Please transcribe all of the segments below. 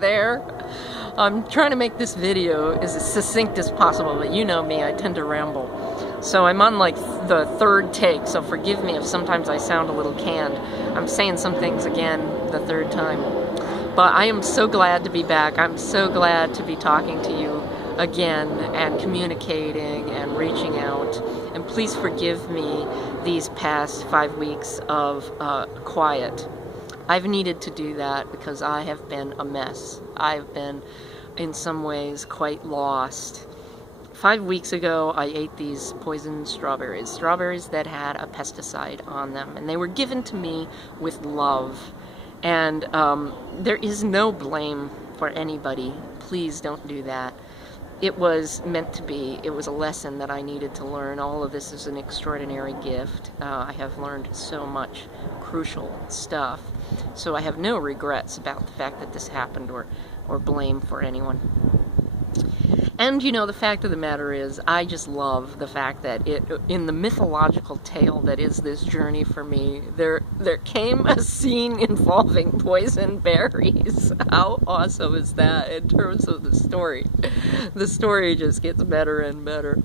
There. I'm trying to make this video as succinct as possible, but you know me, I tend to ramble. So I'm on like the third take, so forgive me if sometimes I sound a little canned. I'm saying some things again the third time. But I am so glad to be back. I'm so glad to be talking to you again and communicating and reaching out. And please forgive me these past 5 weeks of quiet. I've needed to do that because I have been a mess. I've been, in some ways, quite lost. 5 weeks ago, I ate these poisoned strawberries that had a pesticide on them, and they were given to me with love. And there is no blame for anybody. Please don't do that. It was meant to be. It was a lesson that I needed to learn. All of this is an extraordinary gift. I have learned so much crucial stuff. So I have no regrets about the fact that this happened or blame for anyone. And you know, the fact of the matter is, I just love the fact that in the mythological tale that is this journey for me, there came a scene involving poison berries. How awesome is that in terms of the story? The story just gets better and better.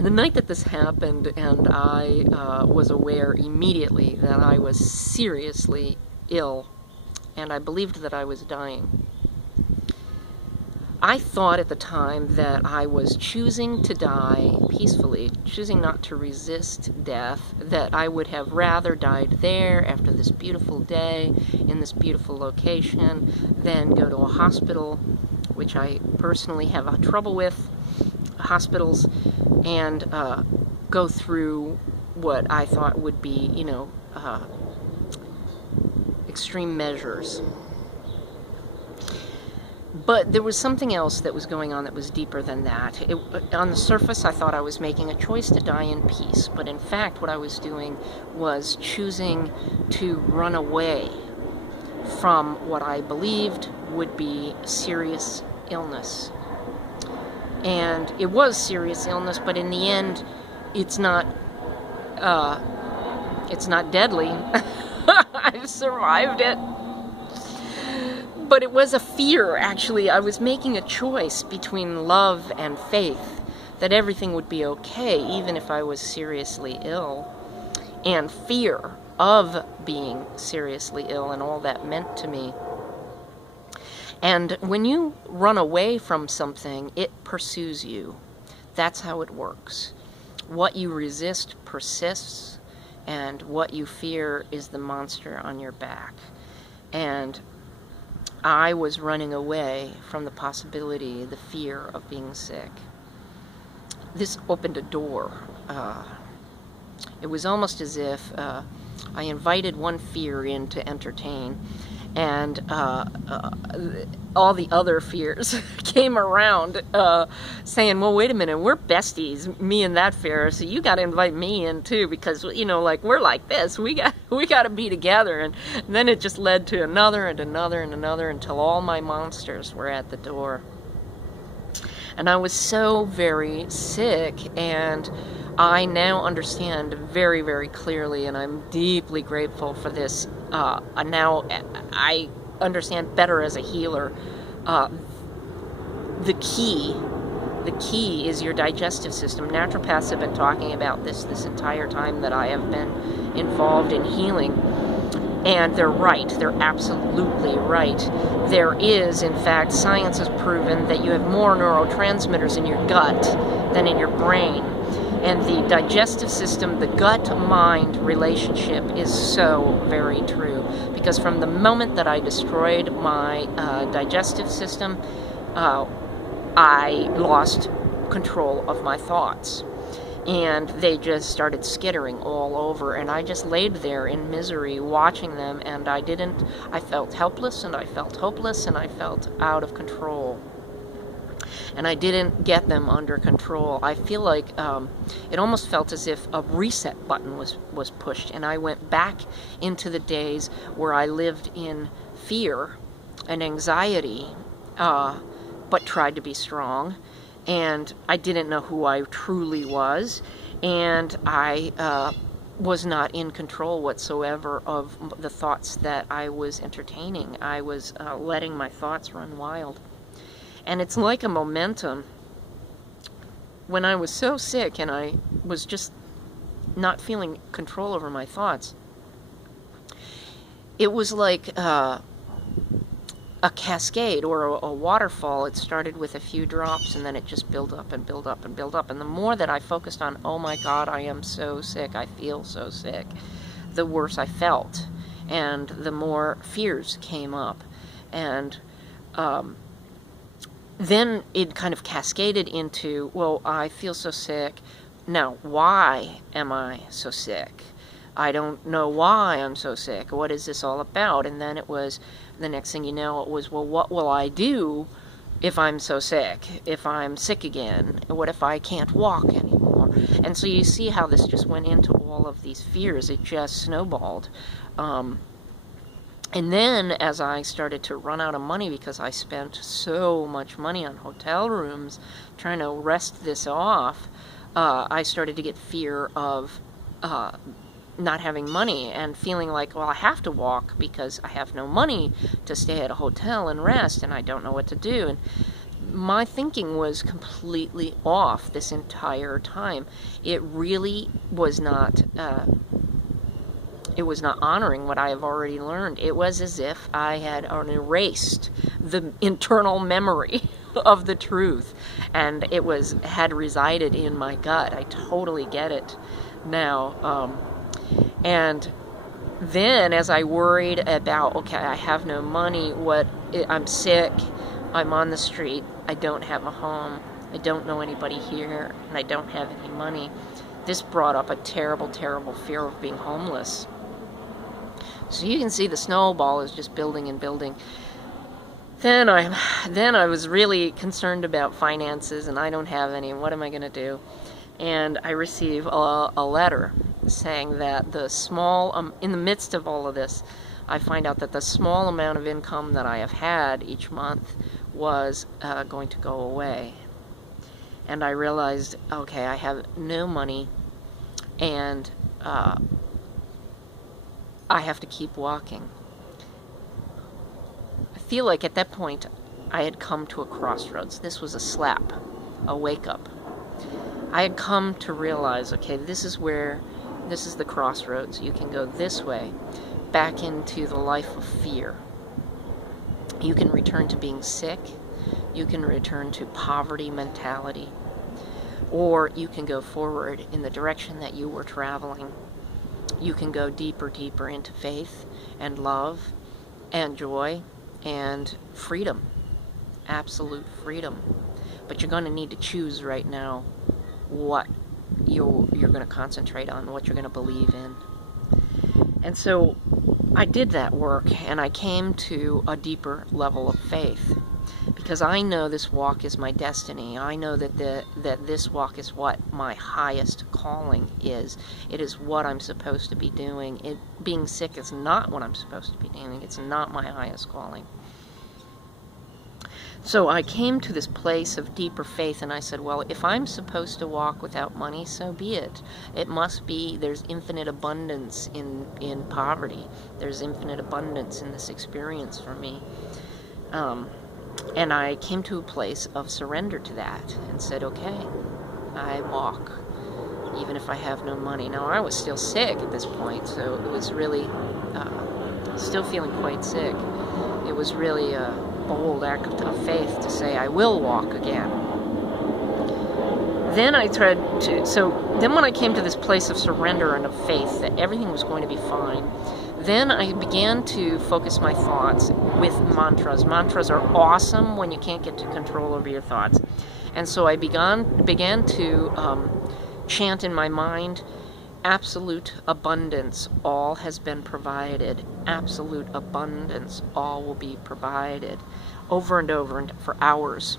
The night that this happened, and I was aware immediately that I was seriously ill, and I believed that I was dying. I thought at the time that I was choosing to die peacefully, choosing not to resist death, that I would have rather died there after this beautiful day, in this beautiful location, than go to a hospital, which I personally have trouble with, hospitals, and go through what I thought would be, you know, extreme measures. But there was something else that was going on that was deeper than that. On the surface, I thought I was making a choice to die in peace, but in fact what I was doing was choosing to run away from what I believed would be serious illness. And it was serious illness, but in the end, it's not deadly. I've survived it. But it was a fear, actually. I was making a choice between love and faith, that everything would be okay, even if I was seriously ill, and fear of being seriously ill and all that meant to me. And when you run away from something, it pursues you. That's how it works. What you resist persists, and what you fear is the monster on your back. And I was running away from the possibility, the fear of being sick. This opened a door. It was almost as if I invited one fear in to entertain, and all the other fears came around saying, well, wait a minute, we're besties, me and that fear, so you got to invite me in too, because, you know, like, we're like this, we got to be together. And then it just led to another and another and another until all my monsters were at the door. And I was so very sick, and I now understand very, very clearly, and I'm deeply grateful for this. Now I understand better as a healer. The key is your digestive system. Naturopaths have been talking about this entire time that I have been involved in healing. And they're right. They're absolutely right. There is, in fact, science has proven that you have more neurotransmitters in your gut than in your brain. And the digestive system, the gut-mind relationship is so very true. Because from the moment that I destroyed my digestive system, I lost control of my thoughts. And they just started skittering all over, and I just laid there in misery watching them, and I felt helpless, and I felt hopeless, and I felt out of control. And I didn't get them under control. I feel like it almost felt as if a reset button was pushed, and I went back into the days where I lived in fear and anxiety, but tried to be strong. And I didn't know who I truly was, and I was not in control whatsoever of the thoughts that I was entertaining. I was letting my thoughts run wild. And it's like a momentum. When I was so sick and I was just not feeling control over my thoughts, it was like a cascade or a waterfall. It started with a few drops, and then it just built up and built up and built up. And the more that I focused on, oh my God, I am so sick, I feel so sick, the worse I felt. And the more fears came up. And then it kind of cascaded into, well, I feel so sick. Now, why am I so sick? I don't know why I'm so sick. What is this all about? And then it was, the next thing you know, it was, well, what will I do if I'm so sick? If I'm sick again? What if I can't walk anymore? And so you see how this just went into all of these fears. It just snowballed. And then as I started to run out of money, because I spent so much money on hotel rooms trying to rest this off, I started to get fear of not having money and feeling like, well, I have to walk because I have no money to stay at a hotel and rest, and I don't know what to do. And my thinking was completely off this entire time. It really was not... it was not honoring what I have already learned. It was as if I had erased the internal memory of the truth, and it had resided in my gut. I totally get it now. And then as I worried about, okay, I have no money, I'm sick, I'm on the street, I don't have a home, I don't know anybody here, and I don't have any money, this brought up a terrible, terrible fear of being homeless. So you can see the snowball is just building and building. Then I was really concerned about finances, and I don't have any, and what am I going to do? And I receive a letter saying that in the midst of all of this, I find out that the small amount of income that I have had each month was going to go away. And I realized, okay, I have no money, and I have to keep walking. I feel like at that point I had come to a crossroads. This was a slap, a wake-up. I had come to realize, okay, this is the crossroads. You can go this way, back into the life of fear. You can return to being sick. You can return to poverty mentality. Or you can go forward in the direction that you were traveling. You can go deeper, deeper into faith and love and joy and freedom. Absolute freedom. But you're going to need to choose right now what you're going to concentrate on, what you're going to believe in. And so I did that work, and I came to a deeper level of faith, because I know this walk is my destiny. I know that this walk is what my highest calling is. It is what I'm supposed to be doing. Being sick is not what I'm supposed to be doing. It's not my highest calling. So I came to this place of deeper faith, and I said, well, if I'm supposed to walk without money, so be it. It must be, there's infinite abundance in poverty. There's infinite abundance in this experience for me. And I came to a place of surrender to that and said, okay, I walk, even if I have no money. Now, I was still sick at this point, so it was really, still feeling quite sick. It was really a bold act of faith to say, I will walk again. Then then when I came to this place of surrender and of faith that everything was going to be fine, then I began to focus my thoughts with mantras. Mantras are awesome when you can't get to control over your thoughts. And so I began to chant in my mind, absolute abundance, all has been provided. Absolute abundance, all will be provided. Over and over and for hours.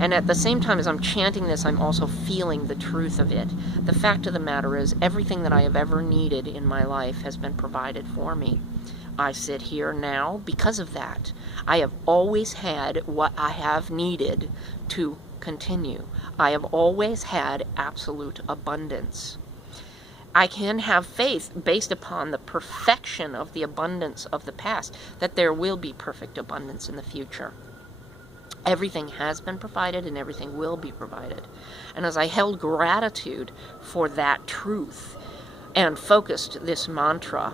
And at the same time as I'm chanting this, I'm also feeling the truth of it. The fact of the matter is, everything that I have ever needed in my life has been provided for me. I sit here now because of that. I have always had what I have needed to continue. I have always had absolute abundance. I can have faith based upon the perfection of the abundance of the past, that there will be perfect abundance in the future. Everything has been provided and everything will be provided. And as I held gratitude for that truth and focused this mantra,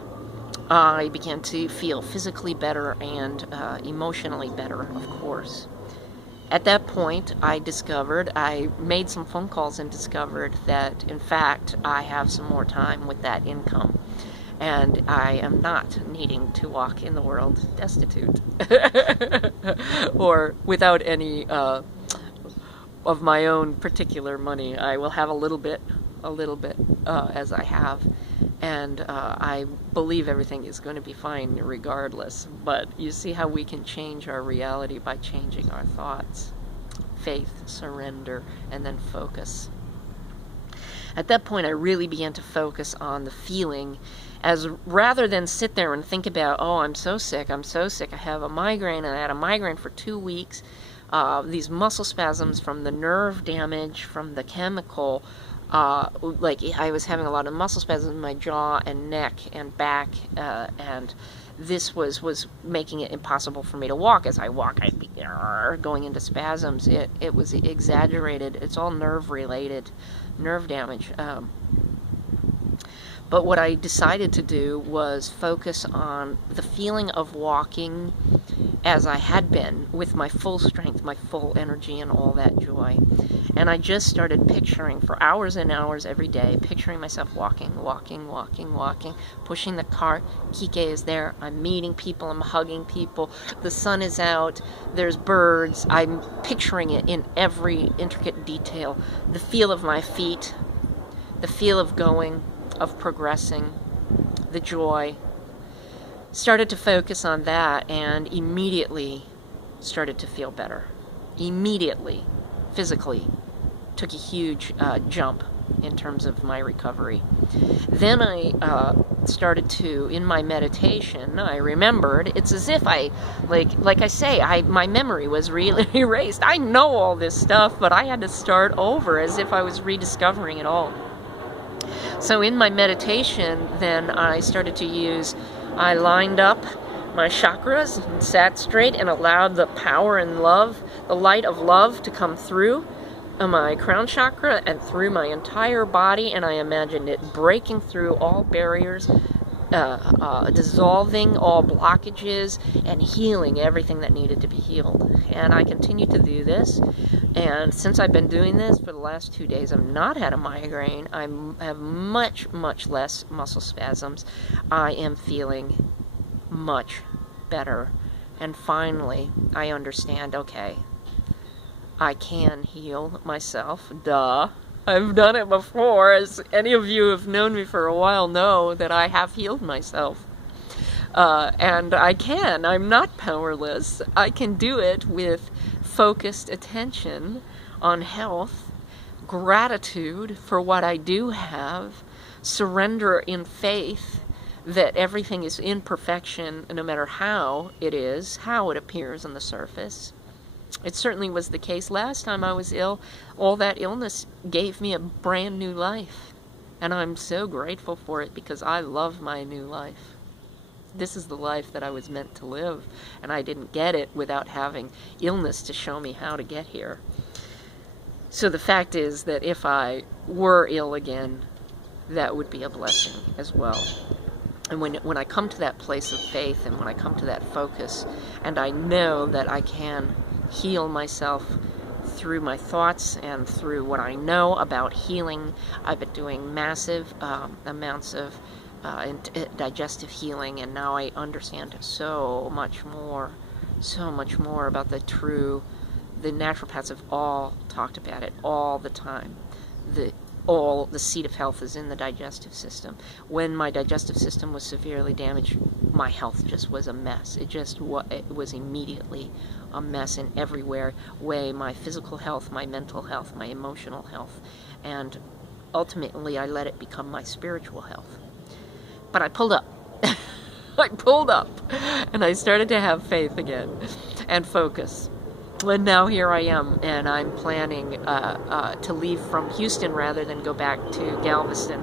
I began to feel physically better and emotionally better, of course. At that point, I made some phone calls and discovered that, in fact, I have some more time with that income. And I am not needing to walk in the world destitute or without any of my own particular money. I will have a little bit as I have. And I believe everything is going to be fine regardless. But you see how we can change our reality by changing our thoughts. Faith, surrender, and then focus. At that point, I really began to focus on the feeling, as rather than sit there and think about, oh, I'm so sick, I have a migraine, and I had a migraine for 2 weeks. These muscle spasms from the nerve damage, from the chemical, like I was having a lot of muscle spasms in my jaw and neck and back, and this was making it impossible for me to walk. As I walk, I'd be going into spasms. It was exaggerated. It's all nerve-related, nerve damage. But what I decided to do was focus on the feeling of walking as I had been, with my full strength, my full energy, and all that joy. And I just started picturing for hours and hours every day, picturing myself walking, pushing the cart. Kike is there. I'm meeting people. I'm hugging people. The sun is out. There's birds. I'm picturing it in every intricate detail. The feel of my feet, the feel of going, of progressing, the joy. Started to focus on that and immediately started to feel better. Immediately, physically, took a huge jump in terms of my recovery. Then I started to, in my meditation, I remembered, it's as if I, like I say, my memory was really erased. I know all this stuff, but I had to start over as if I was rediscovering it all. So in my meditation, then I started to I lined up my chakras and sat straight and allowed the power and love, the light of love to come through my crown chakra and through my entire body, and I imagined it breaking through all barriers, dissolving all blockages, and healing everything that needed to be healed. And I continue to do this, and since I've been doing this for the last 2 days, I've not had a migraine. I have much, much less muscle spasms. I am feeling much better, and finally I understand, okay, I can heal myself. Duh. I've done it before. As any of you who have known me for a while know that I have healed myself. And I can. I'm not powerless. I can do it with focused attention on health, gratitude for what I do have, surrender in faith that everything is in perfection no matter how it is, how it appears on the surface. It certainly was the case last time I was ill. All that illness gave me a brand new life. And I'm so grateful for it because I love my new life. This is the life that I was meant to live. And I didn't get it without having illness to show me how to get here. So the fact is that if I were ill again, that would be a blessing as well. And when I come to that place of faith and when I come to that focus, and I know that I can heal myself through my thoughts and through what I know about healing. I've been doing massive amounts of digestive healing, and now I understand so much more about the naturopaths have all talked about it all the time. The seat of health is in the digestive system. When my digestive system was severely damaged, my health just was a mess. It was immediately a mess in every way, my physical health, my mental health, my emotional health, and ultimately I let it become my spiritual health. But I pulled up. I pulled up, and I started to have faith again and focus. And now here I am, and I'm planning to leave from Houston rather than go back to Galveston.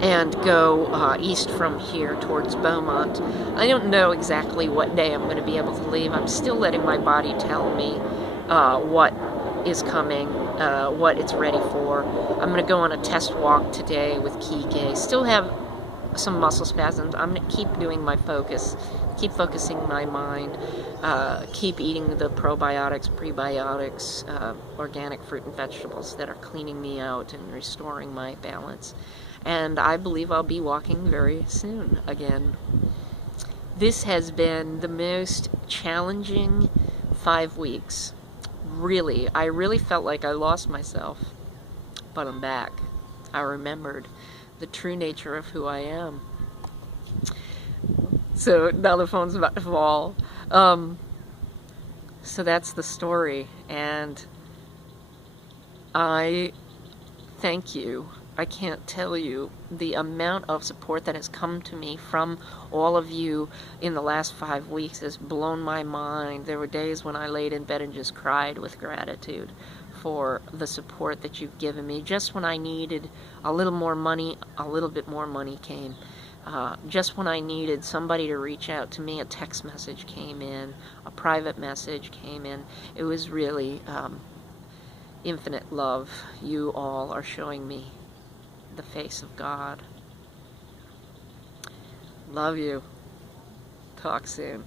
and go east from here towards Beaumont. I don't know exactly what day I'm going to be able to leave. I'm still letting my body tell me what is coming, what it's ready for. I'm going to go on a test walk today with Kike. Still have some muscle spasms. I'm going to keep doing my focus, keep focusing my mind, keep eating the probiotics, prebiotics, organic fruit and vegetables that are cleaning me out and restoring my balance. And I believe I'll be walking very soon again. This has been the most challenging 5 weeks. Really, I really felt like I lost myself, but I'm back. I remembered the true nature of who I am. So now the phone's about to fall. So that's the story, and I thank you. I can't tell you the amount of support that has come to me from all of you in the last 5 weeks has blown my mind. There were days when I laid in bed and just cried with gratitude for the support that you've given me. Just when I needed a little more money, a little bit more money came. Just when I needed somebody to reach out to me, a text message came in, a private message came in. It was really infinite love. You all are showing me the face of God. Love you. Talk soon.